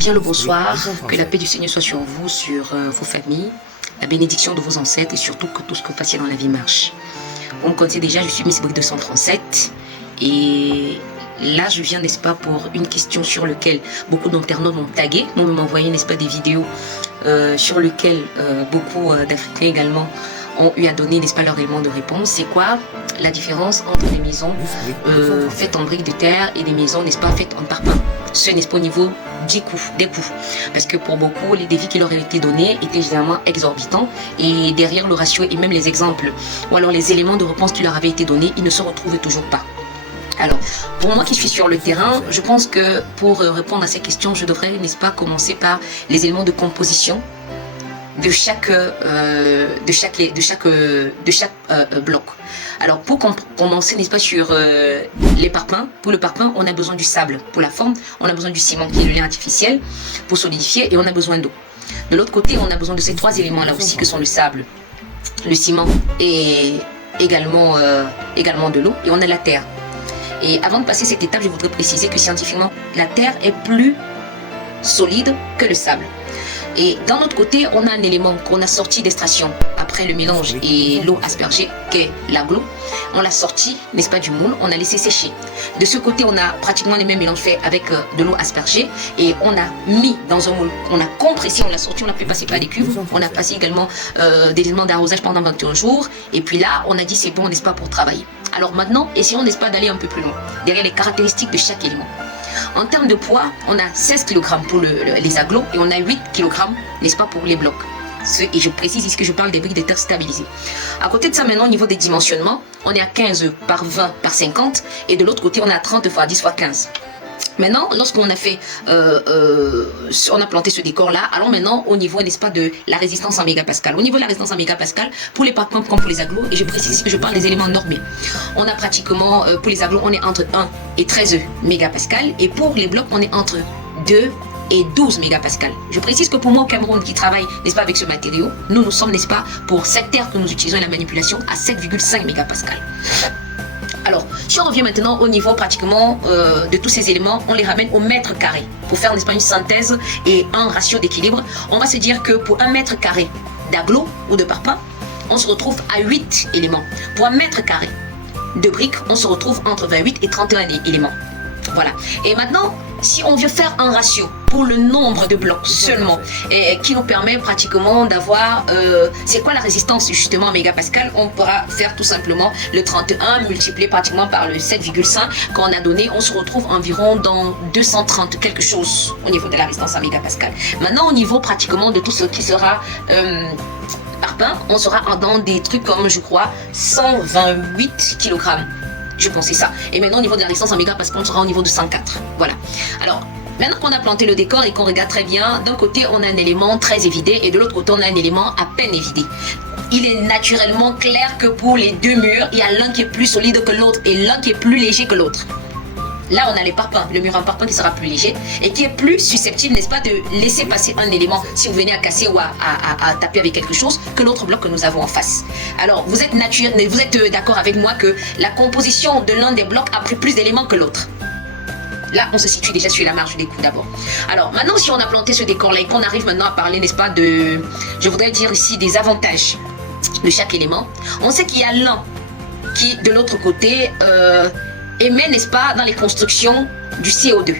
Bien le bonsoir, que la paix du Seigneur soit sur vous, sur vos familles, la bénédiction de vos ancêtres et surtout que tout ce que vous fassiez dans la vie marche. On me connaît déjà, je suis Miss Brick 237 et là je viens, n'est-ce pas, pour une question sur laquelle beaucoup d'internautes m'ont tagué, m'ont même envoyé, n'est-ce pas, des vidéos sur lesquelles beaucoup d'Africains également ont eu à donner, n'est-ce pas, leur élément de réponse. C'est quoi la différence entre les maisons faites en briques de terre et des maisons, n'est-ce pas, faites en parpaing? Ce n'est pas au niveau des coûts. Parce que pour beaucoup, les défis qui leur avaient été donnés étaient généralement exorbitants. Et derrière le ratio et même les exemples, ou alors les éléments de réponse qui leur avaient été donnés, ils ne se retrouvent toujours pas. Alors, pour moi qui suis sur le terrain, je pense que pour répondre à ces questions, je devrais, n'est-ce pas, commencer par les éléments de composition de chaque bloc. Alors pour commencer, n'est-ce pas, sur les parpaings, pour le parpaing on a besoin du sable pour la forme, on a besoin du ciment qui est le lien artificiel pour solidifier et on a besoin d'eau. De l'autre côté, on a besoin de ces trois éléments là aussi que sont le sable, le ciment et également de l'eau, et on a la terre. Et avant de passer cette étape, je voudrais préciser que scientifiquement la terre est plus solide que le sable. Et d'un autre côté, on a un élément qu'on a sorti d'extraction après le mélange et l'eau aspergée, qui est l'agglo. On l'a sorti, n'est-ce pas, du moule, on a laissé sécher. De ce côté, on a pratiquement les mêmes mélanges faits avec de l'eau aspergée et on a mis dans un moule, on a compressé, on l'a sorti, on a fait passer par des cuves, on a passé également des éléments d'arrosage pendant 21 jours et puis là, on a dit c'est bon, n'est-ce pas, pour travailler. Alors maintenant, essayons, n'est-ce pas, d'aller un peu plus loin, derrière les caractéristiques de chaque élément. En termes de poids, on a 16 kg pour les agglos et on a 8 kg, n'est-ce pas, pour les blocs. Et je précise ici que je parle des briques de terre stabilisées. À côté de ça, maintenant, au niveau des dimensionnements, on est à 15 par 20 par 50 et de l'autre côté, on est à 30 x 10 x 15. Maintenant, lorsqu'on a fait, on a planté ce décor-là, allons maintenant au niveau, n'est-ce pas, de la résistance en mégapascal. Au niveau de la résistance en mégapascal, pour les parpaings comme pour les agglos, et je précise que je parle des éléments normés, on a pratiquement, pour les agglos, on est entre 1 et 13 mégapascal, et pour les blocs, on est entre 2 et 12 mégapascal. Je précise que pour moi au Cameroun qui travaille, n'est-ce pas, avec ce matériau, nous sommes, n'est-ce pas, pour cette terre que nous utilisons et la manipulation, à 7,5 mégapascal. Alors, si on revient maintenant au niveau pratiquement de tous ces éléments, on les ramène au mètre carré. Pour faire, n'est-ce pas, une synthèse et un ratio d'équilibre, on va se dire que pour 1 mètre carré d'agglo ou de parpaing, on se retrouve à 8 éléments. Pour 1 mètre carré de briques, on se retrouve entre 28 et 31 éléments. Voilà. Et maintenant, si on veut faire un ratio pour le nombre de blocs seulement, et qui nous permet pratiquement d'avoir, c'est quoi la résistance justement en mégapascal, on pourra faire tout simplement le 31 multiplié pratiquement par le 7,5 qu'on a donné, on se retrouve environ dans 230 quelque chose au niveau de la résistance en mégapascal. Maintenant, au niveau pratiquement de tout ce qui sera parpaing, on sera dans des trucs comme, je crois, 128 kg. Je pensais ça. Et maintenant, au niveau de la résistance en mégapascal, on sera au niveau de 104. Voilà. Alors, maintenant qu'on a planté le décor et qu'on regarde très bien, d'un côté, on a un élément très évidé et de l'autre côté, on a un élément à peine évidé. Il est naturellement clair que pour les deux murs, il y a l'un qui est plus solide que l'autre et l'un qui est plus léger que l'autre. Là, on a les parpaings, le mur en parpaing qui sera plus léger et qui est plus susceptible, n'est-ce pas, de laisser passer un élément si vous venez à casser ou à taper avec quelque chose que l'autre bloc que nous avons en face. Alors, vous êtes d'accord avec moi que la composition de l'un des blocs a pris plus d'éléments que l'autre. Là, on se situe déjà sur la marge des coups d'abord. Alors, maintenant, si on a planté ce décor-là et qu'on arrive maintenant à parler, n'est-ce pas, je voudrais dire ici, des avantages de chaque élément, on sait qu'il y a l'un qui, de l'autre côté, émet, n'est-ce pas, dans les constructions du CO2.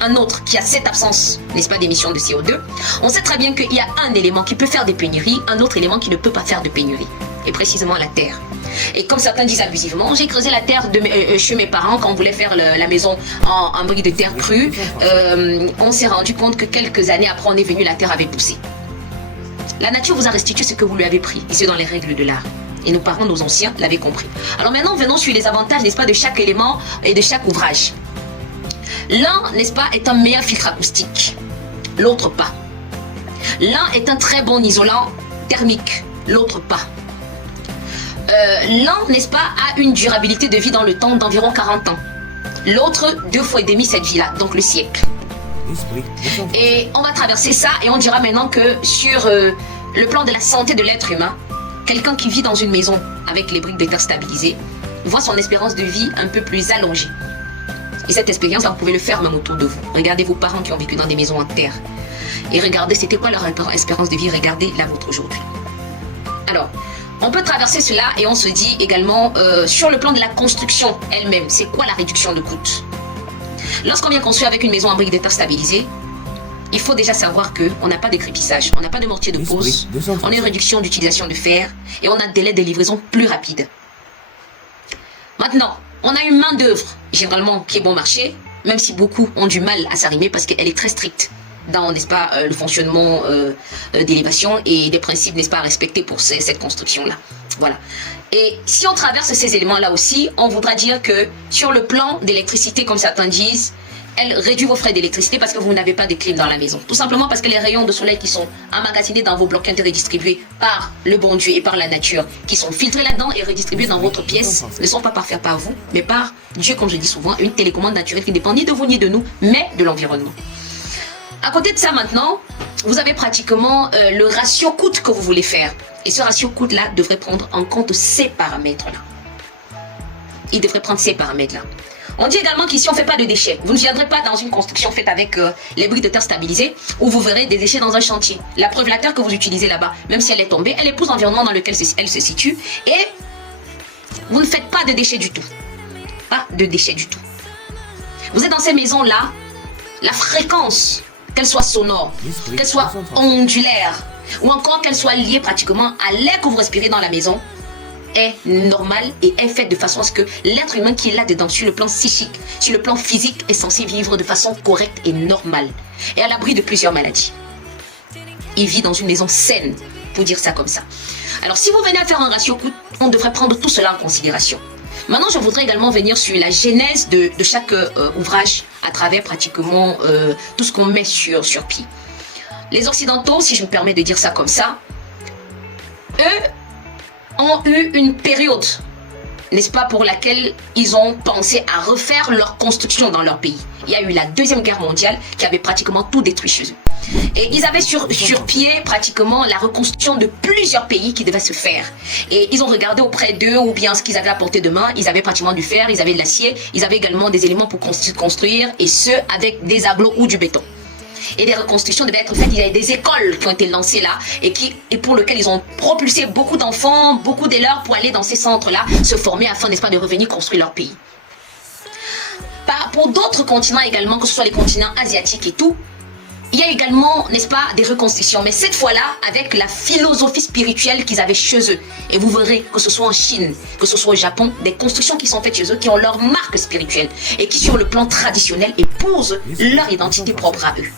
Un autre qui a cette absence, n'est-ce pas, d'émission de CO2. On sait très bien qu'il y a un élément qui peut faire des pénuries, un autre élément qui ne peut pas faire de pénurie. Et précisément la terre. Et comme certains disent abusivement, j'ai creusé la terre chez mes parents quand on voulait faire la maison en briques de terre crue. On s'est rendu compte que quelques années après, on est venu, la terre avait poussé. La nature vous a restitué ce que vous lui avez pris. Et c'est dans les règles de l'art. Et nos parents, nos anciens, l'avaient compris. Alors maintenant, venons sur les avantages, n'est-ce pas, de chaque élément et de chaque ouvrage. L'un, n'est-ce pas, est un meilleur filtre acoustique, l'autre pas. L'un est un très bon isolant thermique, l'autre pas. L'un, n'est-ce pas, a une durabilité de vie dans le temps d'environ 40 ans. L'autre, 2 fois et demi cette vie-là, donc le siècle. Et on va traverser ça et on dira maintenant que sur le plan de la santé de l'être humain, quelqu'un qui vit dans une maison avec les briques de terre stabilisées voit son espérance de vie un peu plus allongée. Et cette expérience, vous pouvez le faire même autour de vous. Regardez vos parents qui ont vécu dans des maisons en terre. Et regardez, c'était quoi leur espérance de vie. Regardez la vôtre aujourd'hui. Alors, on peut traverser cela et on se dit également, sur le plan de la construction elle-même, c'est quoi la réduction de coûts? Lorsqu'on vient construire avec une maison en briques de terre stabilisée, il faut déjà savoir qu'on n'a pas de crépissage, on n'a pas de mortier de pose, on a une réduction d'utilisation de fer et on a un délai de livraison plus rapide. Maintenant, on a une main d'œuvre, généralement qui est bon marché, même si beaucoup ont du mal à s'arrimer parce qu'elle est très stricte dans, n'est-ce pas, le fonctionnement d'élévation et des principes, n'est-ce pas, à respecter pour cette construction-là. Voilà. Et si on traverse ces éléments-là aussi, on voudra dire que sur le plan d'électricité, comme certains disent, elle réduit vos frais d'électricité parce que vous n'avez pas de clim dans la maison. Tout simplement parce que les rayons de soleil qui sont emmagasinés dans vos blocs interdistribués par le bon Dieu et par la nature, qui sont filtrés là-dedans et redistribués dans votre pièce, ne sont pas parfaits par vous, mais par Dieu, comme je dis souvent, une télécommande naturelle qui ne dépend ni de vous ni de nous, mais de l'environnement. À côté de ça maintenant, vous avez pratiquement le ratio coût que vous voulez faire. Et ce ratio coût-là devrait prendre en compte ces paramètres-là. Il devrait prendre ces paramètres-là. On dit également qu'ici, on ne fait pas de déchets. Vous ne viendrez pas dans une construction faite avec les briques de terre stabilisées où vous verrez des déchets dans un chantier. La preuve, la terre que vous utilisez là-bas, même si elle est tombée, elle épouse l'environnement dans lequel elle se situe. Et vous ne faites pas de déchets du tout. Pas de déchets du tout. Vous êtes dans ces maisons-là, la fréquence, qu'elle soit sonore, qu'elle soit ondulaire, ou encore qu'elle soit liée pratiquement à l'air que vous respirez dans la maison, est normale et est faite de façon à ce que l'être humain qui est là-dedans, sur le plan psychique, sur le plan physique, est censé vivre de façon correcte et normale, et à l'abri de plusieurs maladies. Il vit dans une maison saine, pour dire ça comme ça. Alors si vous venez à faire un ratio coût, on devrait prendre tout cela en considération. Maintenant, je voudrais également venir sur la genèse de chaque ouvrage à travers pratiquement tout ce qu'on met sur pied. Les Occidentaux, si je me permets de dire ça comme ça, eux ont eu une période, n'est-ce pas, pour laquelle ils ont pensé à refaire leur construction dans leur pays. Il y a eu la Deuxième Guerre mondiale qui avait pratiquement tout détruit chez eux. Et ils avaient sur pied pratiquement la reconstruction de plusieurs pays qui devaient se faire. Et ils ont regardé auprès d'eux ou bien ce qu'ils avaient à portée de main. Ils avaient pratiquement du fer, ils avaient de l'acier, ils avaient également des éléments pour construire, et ce avec des agglos ou du béton. Et des reconstructions devaient être faites. Il y avait des écoles qui ont été lancées là et pour lesquelles ils ont propulsé beaucoup d'enfants, beaucoup de leurs pour aller dans ces centres-là, se former afin, n'est-ce pas, de revenir construire leur pays. Pour d'autres continents également, que ce soit les continents asiatiques et tout, il y a également, n'est-ce pas, des reconstructions, mais cette fois-là avec la philosophie spirituelle qu'ils avaient chez eux. Et vous verrez que ce soit en Chine, que ce soit au Japon, des constructions qui sont faites chez eux, qui ont leur marque spirituelle et qui sur le plan traditionnel épousent leur identité propre à eux.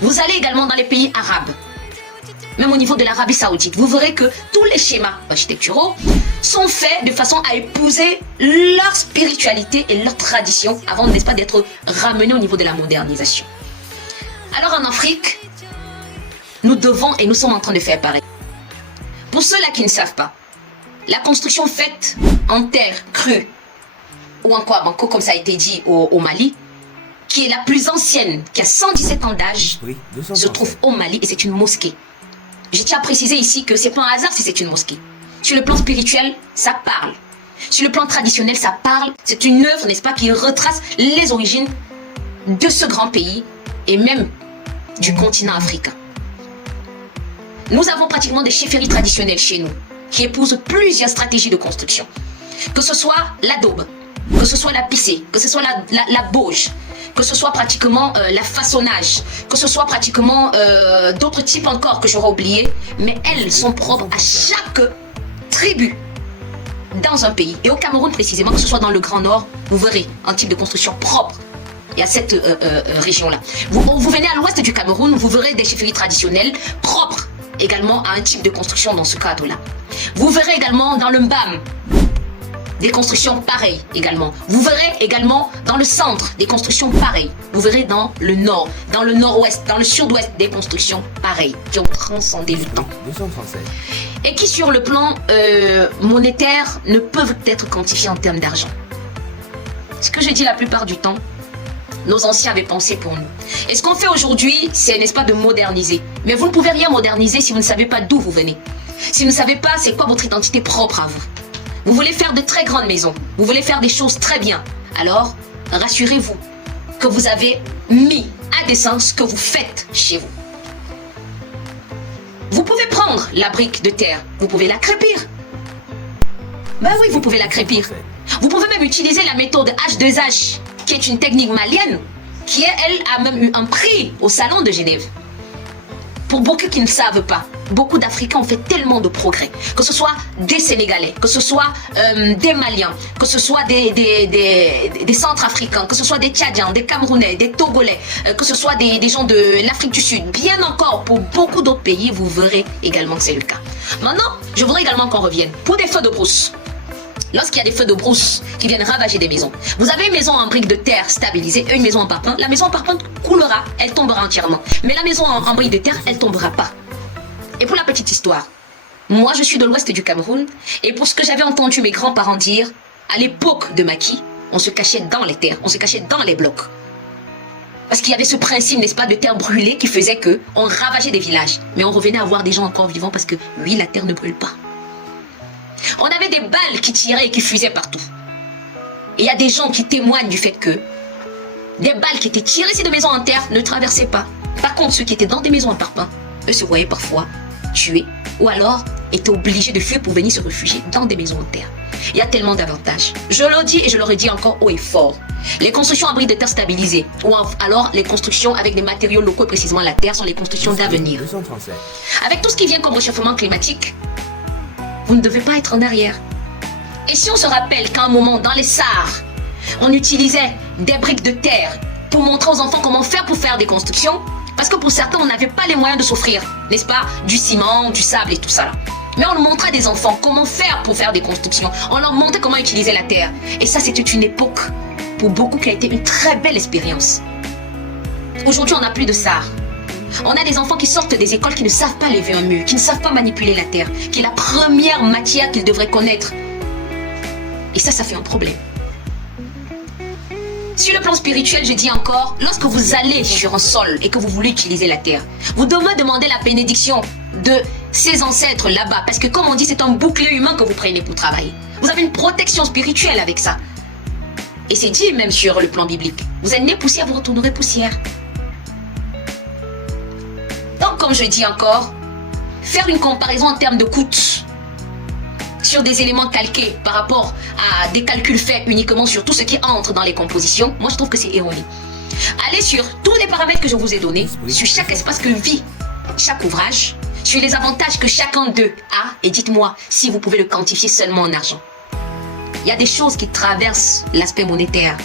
Vous allez également dans les pays arabes, même au niveau de l'Arabie Saoudite, vous verrez que tous les schémas architecturaux sont faits de façon à épouser leur spiritualité et leur tradition avant, n'est-ce pas, d'être ramenés au niveau de la modernisation. Alors en Afrique, nous devons et nous sommes en train de faire pareil. Pour ceux-là qui ne savent pas, la construction faite en terre crue, ou encore à Banco, comme ça a été dit au Mali, qui est la plus ancienne, qui a 117 ans d'âge, se trouve au Mali et c'est une mosquée. Je tiens à préciser ici que ce n'est pas un hasard si c'est une mosquée. Sur le plan spirituel, ça parle. Sur le plan traditionnel, ça parle. C'est une œuvre, n'est-ce pas, qui retrace les origines de ce grand pays et même du continent africain. Nous avons pratiquement des chefferies traditionnelles chez nous qui épousent plusieurs stratégies de construction. Que ce soit l'adobe, que ce soit la pissée, que ce soit la bauge, que ce soit pratiquement la façonnage, que ce soit pratiquement d'autres types encore que j'aurais oublié, mais elles sont propres à chaque tribu dans un pays. Et au Cameroun précisément, que ce soit dans le Grand Nord, vous verrez un type de construction propre. Il y a cette région-là. Vous venez à l'ouest du Cameroun, vous verrez des chefferies traditionnelles propres également à un type de construction dans ce cadre-là. Vous verrez également dans le Mbam des constructions pareilles également. Vous verrez également dans le centre des constructions pareilles. Vous verrez dans le nord, dans le nord-ouest, dans le sud-ouest des constructions pareilles qui ont transcendé le temps. Et qui sur le plan monétaire ne peuvent être quantifiées en termes d'argent. Ce que je dis la plupart du temps, nos anciens avaient pensé pour nous. Et ce qu'on fait aujourd'hui, c'est, n'est-ce pas, de moderniser. Mais vous ne pouvez rien moderniser si vous ne savez pas d'où vous venez. Si vous ne savez pas c'est quoi votre identité propre à vous. Vous voulez faire de très grandes maisons. Vous voulez faire des choses très bien. Alors, rassurez-vous. que vous avez mis à dessein ce que vous faites chez vous. Vous pouvez prendre la brique de terre, vous pouvez la crépir. Ben oui, vous pouvez la crépir. Vous pouvez même utiliser la méthode H2H, qui est une technique malienne, qui, elle, a même eu un prix au Salon de Genève. Pour beaucoup qui ne savent pas, beaucoup d'Africains ont fait tellement de progrès, que ce soit des Sénégalais, que ce soit des Maliens, que ce soit des Centrafricains, que ce soit des Tchadiens, des Camerounais, des Togolais, que ce soit des gens de l'Afrique du Sud, bien encore pour beaucoup d'autres pays, vous verrez également que c'est le cas. Maintenant, je voudrais également qu'on revienne pour des feux de brousse. Lorsqu'il y a des feux de brousse qui viennent ravager des maisons, vous avez une maison en briques de terre stabilisée et une maison en parpaing. La maison en parpaing coulera, elle tombera entièrement. Mais la maison en briques de terre, elle ne tombera pas. Et pour la petite histoire, moi je suis de l'ouest du Cameroun et pour ce que j'avais entendu mes grands-parents dire, à l'époque de Macky, on se cachait dans les terres, on se cachait dans les blocs. Parce qu'il y avait ce principe, n'est-ce pas, de terre brûlée qui faisait qu'on ravageait des villages. Mais on revenait à voir des gens encore vivants parce que oui, la terre ne brûle pas. On avait des balles qui tiraient et qui fusaient partout. Et il y a des gens qui témoignent du fait que des balles qui étaient tirées sur des maisons en terre ne traversaient pas. Par contre, ceux qui étaient dans des maisons en parpaing, eux se voyaient parfois tués ou alors étaient obligés de fuir pour venir se réfugier dans des maisons en terre. Il y a tellement d'avantages. Je le dis et je le redis encore haut et fort. Les constructions à briques de terre stabilisées ou alors les constructions avec des matériaux locaux, précisément la terre, sont les constructions d'avenir. Avec tout ce qui vient comme réchauffement climatique, vous ne devez pas être en arrière. Et si on se rappelle qu'à un moment, dans les SAR, on utilisait des briques de terre pour montrer aux enfants comment faire pour faire des constructions, parce que pour certains, on n'avait pas les moyens de s'offrir, n'est-ce pas, du ciment, du sable et tout ça là. Mais on montrait à des enfants comment faire pour faire des constructions. On leur montrait comment utiliser la terre. Et ça, c'était une époque, pour beaucoup, qui a été une très belle expérience. Aujourd'hui, on n'a plus de SAR. On a des enfants qui sortent des écoles qui ne savent pas lever un mur, qui ne savent pas manipuler la terre, qui est la première matière qu'ils devraient connaître. Et ça fait un problème. Sur le plan spirituel, je dis encore, lorsque vous allez sur un sol et que vous voulez utiliser la terre, vous devez demander la bénédiction de ces ancêtres là-bas. Parce que comme on dit, c'est un bouclier humain que vous prenez pour travailler. Vous avez une protection spirituelle avec ça. Et c'est dit même sur le plan biblique. Vous êtes né poussière, vous retournerez poussière. Donc, comme je dis encore, faire une comparaison en termes de coût sur des éléments calqués par rapport à des calculs faits uniquement sur tout ce qui entre dans les compositions, moi je trouve que c'est erroné. Allez sur tous les paramètres que je vous ai donnés, sur chaque espace que vit chaque ouvrage, sur les avantages que chacun d'eux a, et dites-moi si vous pouvez le quantifier seulement en argent. Il y a des choses qui traversent l'aspect monétaire.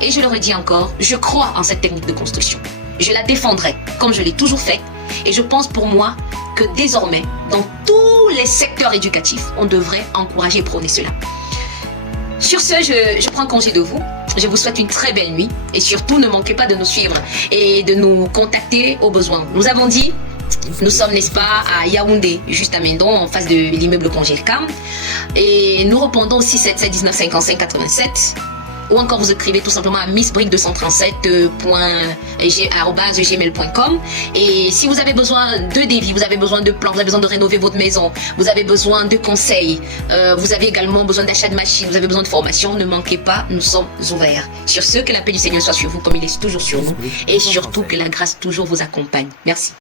Et je le redis encore, je crois en cette technique de construction. Je la défendrai, comme je l'ai toujours fait. Et je pense pour moi que désormais, dans tous les secteurs éducatifs, on devrait encourager et prôner cela. Sur ce, je prends congé de vous. Je vous souhaite une très belle nuit. Et surtout, ne manquez pas de nous suivre et de nous contacter au besoin. Nous avons dit, nous sommes, n'est-ce pas, à Yaoundé, juste à Mendon, en face de l'immeuble Congelcam. Et nous répondons aussi 7719 55 87. Ou encore vous écrivez tout simplement à missbrique237.gmail.com. Et si vous avez besoin de devis, vous avez besoin de plans, vous avez besoin de rénover votre maison, vous avez besoin de conseils, vous avez également besoin d'achat de machines, vous avez besoin de formation, ne manquez pas, nous sommes ouverts. Sur ce, que la paix du Seigneur soit sur vous comme il est toujours sur nous. Et surtout que la grâce toujours vous accompagne. Merci.